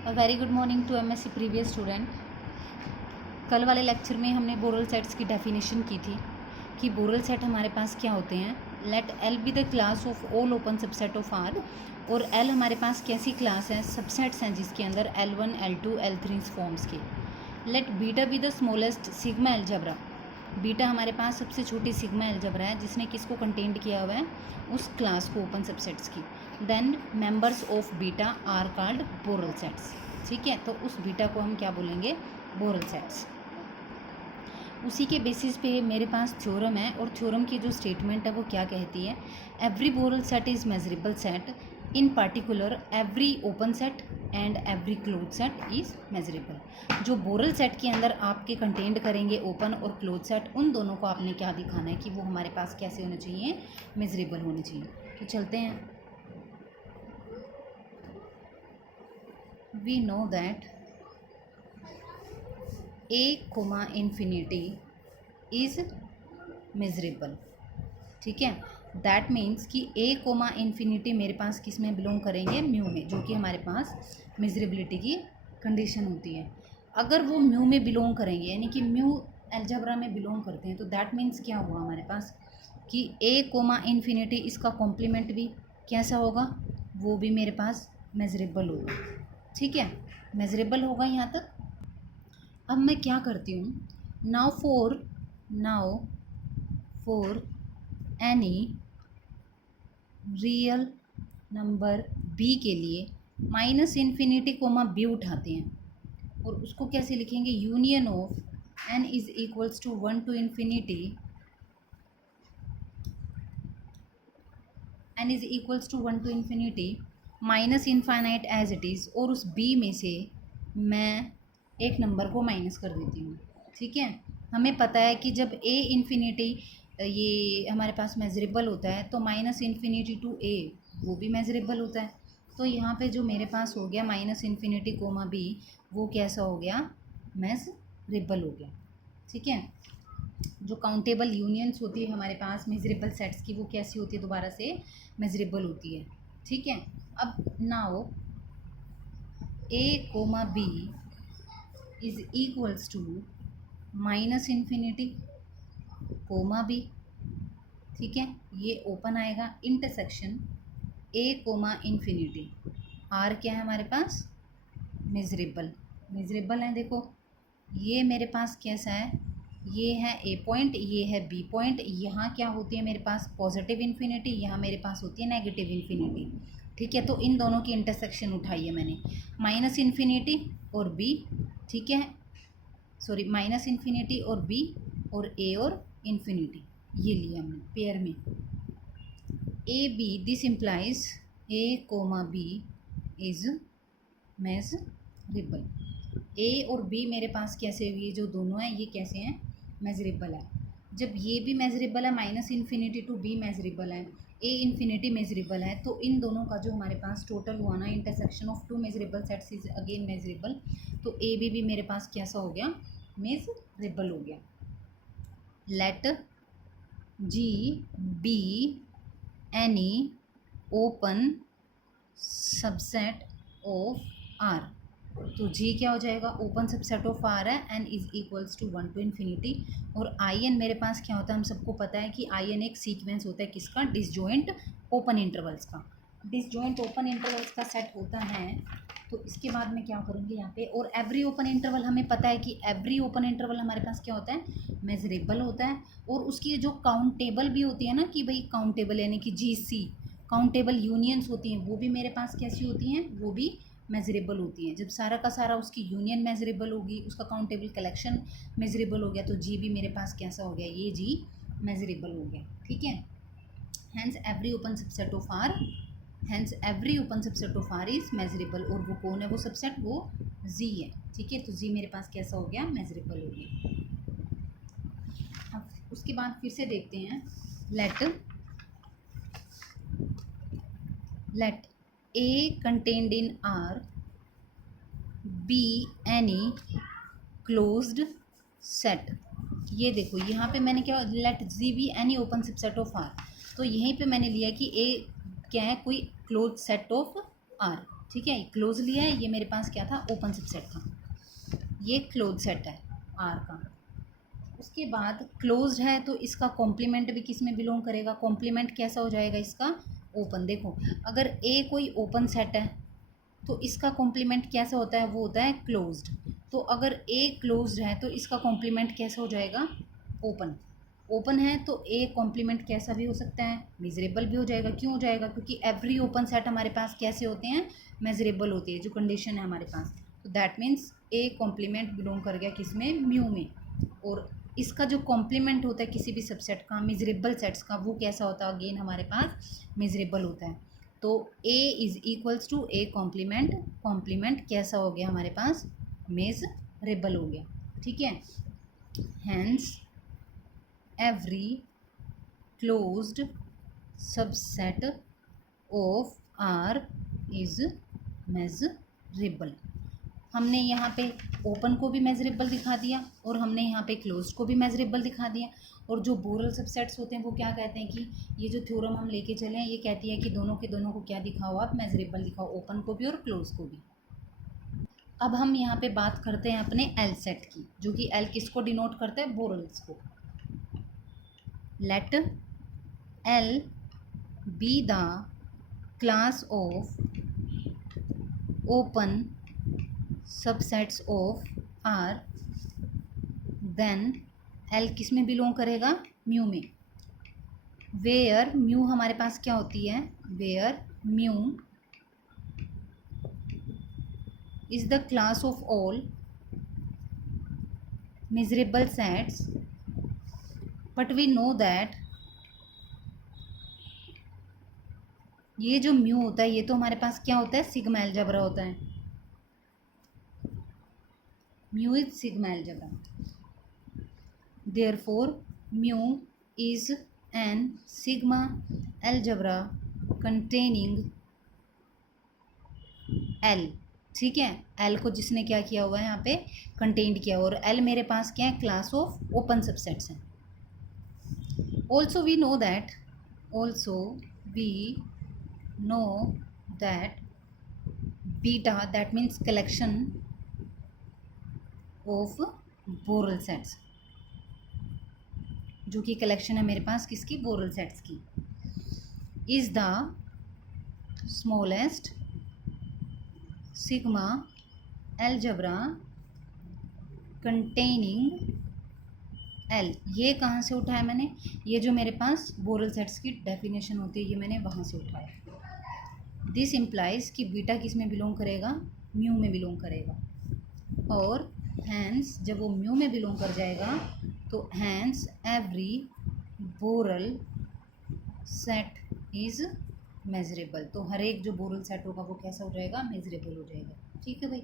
Very good morning to MSc previous student. कल वाले lecture में हमने बोरल सेट्स की डेफिनेशन की थी कि बोरल सेट हमारे पास क्या होते हैं। Let L be the class of all open subset of R, और एल हमारे पास कैसी क्लास है, सबसेट्स हैं जिसके अंदर L1 L2 L3 फॉर्म्स के। Let beta be the smallest sigma algebra, beta हमारे पास सबसे छोटी सिग्मा एल्जेब्रा है जिसने किसको कंटेंट किया हुआ है, उस क्लास को, ओपन सबसेट्स की। Then members of beta are called Borel sets. ठीक है, तो उस बीटा को हम क्या बोलेंगे, बोरल सेट्स। उसी के बेसिस पे मेरे पास थ्योरम है, और थ्योरम की जो स्टेटमेंट है वो क्या कहती है, every Borel set is measurable set, in particular every open set and every close set is measurable. जो बोरल सेट के अंदर आपके कंटेंट करेंगे ओपन और क्लोज सेट, उन दोनों को आपने क्या दिखाना है कि वो हमारे पास कैसे होने चाहिए, मेजरेबल होने चाहिए। तो चलते हैं। We know that a comma infinity is measurable। ठीक है, दैट मीन्स कि a कोमा इन्फिनिटी मेरे पास किस में बिलोंग करेंगे, म्यू में, जो कि हमारे पास मेजरेबिलिटी की कंडीशन होती है। अगर वो म्यू में बिलोंग करेंगे, यानी कि म्यू एल्जेब्रा में बिलोंग करते हैं, तो दैट मीन्स क्या हुआ हमारे पास कि a कोमा इन्फिनिटी, इसका कॉम्प्लीमेंट भी कैसा होगा, वो भी मेरे पास मेजरेबल होगा। ठीक है, मेजरेबल होगा यहाँ तक। अब मैं क्या करती हूँ, now for any real number b के लिए माइनस इन्फिनिटी कोमा b उठाते हैं, और उसको कैसे लिखेंगे, union of n is equals to 1 to infinity, n is equals to 1 to infinity minus infinite as it is, और उस b में से मैं एक नंबर को माइनस कर देती हूँ। ठीक है, हमें पता है कि जब a इन्फिनिटी ये हमारे पास मेजरेबल होता है, तो माइनस इन्फिनिटी टू a वो भी मेजरेबल होता है। तो यहाँ पे जो मेरे पास हो गया माइनस इन्फिनिटी कोमा b, वो कैसा हो गया, मेजरेबल हो गया। ठीक है, जो काउंटेबल यूनियंस होती है हमारे पास मेजरेबल सेट्स की, वो कैसी होती है, दोबारा से मेजरेबल होती है। ठीक है, अब now a comma b is equals to minus infinity comma b। ठीक है, ये ओपन आएगा, intersection a comma infinity, r क्या है हमारे पास, मेजरेबल है। देखो ये मेरे पास कैसा है, ये है a पॉइंट, ये है b पॉइंट, यहाँ क्या होती है मेरे पास पॉजिटिव इन्फिनिटी, यहाँ मेरे पास होती है नेगेटिव इन्फिनिटी। ठीक है, तो इन दोनों की इंटरसेक्शन उठाई है मैंने, माइनस इन्फिनिटी और b। ठीक है, सॉरी, माइनस इन्फिनिटी और b, और a और इन्फिनिटी, ये लिया हमने पेयर में, a b, this implies a comma b is measurable. a और b मेरे पास कैसे हुई, जो दोनों हैं ये कैसे हैं, मेजरेबल है। जब ये भी मेजरेबल है, minus infinity to b measurable है, a इन्फिनिटी मेजरेबल है, तो इन दोनों का जो हमारे पास टोटल हुआ ना, intersection of two measurable sets is again measurable. तो a b भी मेरे पास कैसा हो गया, मेजरेबल हो गया। Let g be any open subset of r, तो g क्या हो जाएगा, ओपन सबसेट ऑफ r है, n is equals to 1 to infinity, और in मेरे पास क्या होता है, हम सबको पता है कि in एक सीक्वेंस होता है किसका, डिसजॉइंट ओपन इंटरवल्स का। डिसजॉइंट ओपन इंटरवल्स का सेट होता है। तो इसके बाद में क्या करूँगी यहाँ पे, और एवरी ओपन इंटरवल, हमें पता है कि एवरी ओपन इंटरवल हमारे पास क्या होता है, मेजरेबल होता है। और उसकी जो काउंटेबल भी होती है ना, कि भाई काउंटेबल यानी कि GC, काउंटेबल यूनियंस होती हैं, वो भी मेरे पास कैसी होती हैं, वो भी मेजरेबल होती हैं। जब सारा का सारा उसकी यूनियन मेजरेबल होगी, उसका काउंटेबल कलेक्शन मेजरेबल हो गया, तो जी भी मेरे पास कैसा हो गया, ये जी मेजरेबल हो गया। ठीक है, hence every open subset of R, hence every open subset of R is measurable, और वो कौन है वो सबसेट, वो जी है। ठीक है, तो जी मेरे पास कैसा हो गया, मेजरेबल हो गया। अब उसके बाद फिर से देखते हैं, late a contained in R be any closed set। ये देखो यहाँ पे मैंने क्या, let G be any open subset of R, तो यहीं पे मैंने लिया कि a क्या है, कोई क्लोज सेट ऑफ R। ठीक है, क्लोज लिया है, ये मेरे पास क्या था, ओपन सबसेट था, ये क्लोज सेट है आर का। उसके बाद क्लोज्ड है तो इसका कॉम्प्लीमेंट भी किस में बिलोंग करेगा, कॉम्प्लीमेंट कैसा हो जाएगा इसका, ओपन। देखो अगर ए कोई ओपन सेट है तो इसका कॉम्प्लीमेंट कैसा होता है, वो होता है क्लोज्ड। तो अगर ए क्लोज्ड है तो इसका कॉम्प्लीमेंट कैसा हो जाएगा, ओपन। ओपन है तो ए कॉम्प्लीमेंट कैसा भी हो सकता है, मेजरेबल भी हो जाएगा। क्यों हो जाएगा, क्योंकि एवरी ओपन सेट हमारे पास कैसे होते हैं, मेजरेबल होती है, जो कंडीशन है हमारे पास। तो that means A complement belong कर गया किस में, म्यू में। और इसका जो कॉम्प्लीमेंट होता है किसी भी सबसेट का, मेजरेबल सेट्स का, वो कैसा होता है, अगेन हमारे पास मेजरेबल होता है। तो A is equals to A complement, complement कैसा हो गया हमारे पास, मेजरेबल हो गया। ठीक है, hence every closed subset of R is measurable. हमने यहाँ पे ओपन को भी मेजरेबल दिखा दिया और हमने यहाँ पे क्लोज्ड को भी मेजरेबल दिखा दिया। और जो बोरल सबसेट्स होते हैं वो क्या कहते हैं कि ये जो थ्योरम हम लेके चले हैं ये कहती है कि दोनों के दोनों को क्या दिखाओ आप, मेजरेबल दिखाओ, ओपन को भी और क्लोज को भी। अब हम यहाँ पे बात करते हैं अपने एल सेट की, जो कि एल किसको डिनोट करता है, बोरल्स को। Let L be the class of open subsets of R, then L किस में बिलोंग करेगा, म्यू में। वेयर म्यू हमारे पास क्या होती है, where mu is the class of all measurable sets, but we know that ये जो म्यू होता है ये तो हमारे पास क्या होता है, सिग्मा अलजेब्रा होता है। Mu is sigma algebra, therefore mu is an sigma algebra containing L। ठीक है, L को जिसने क्या किया हुआ है यहाँ पे, कंटेन्ड किया हुआ, और L मेरे पास क्या है, क्लास ऑफ ओपन सबसेट्स है। also we know that beta, that means collection of Borel sets, जो कि कलेक्शन है मेरे पास किसकी, बोरल सेट्स की, is the smallest sigma algebra containing L. ये कहाँ से उठाया मैंने, ये जो मेरे पास बोरल सेट्स की डेफिनेशन होती है ये मैंने वहाँ से उठाया। दिस इम्प्लाइज कि बीटा किस में बिलोंग करेगा, म्यू में बिलोंग करेगा। और हैंस जब वो म्यू में बिलोंग कर जाएगा तो hence every Borel set is measurable. तो हर एक जो बोरल सेट होगा वो कैसा हो जाएगा, मेजरेबल हो जाएगा। ठीक है भाई।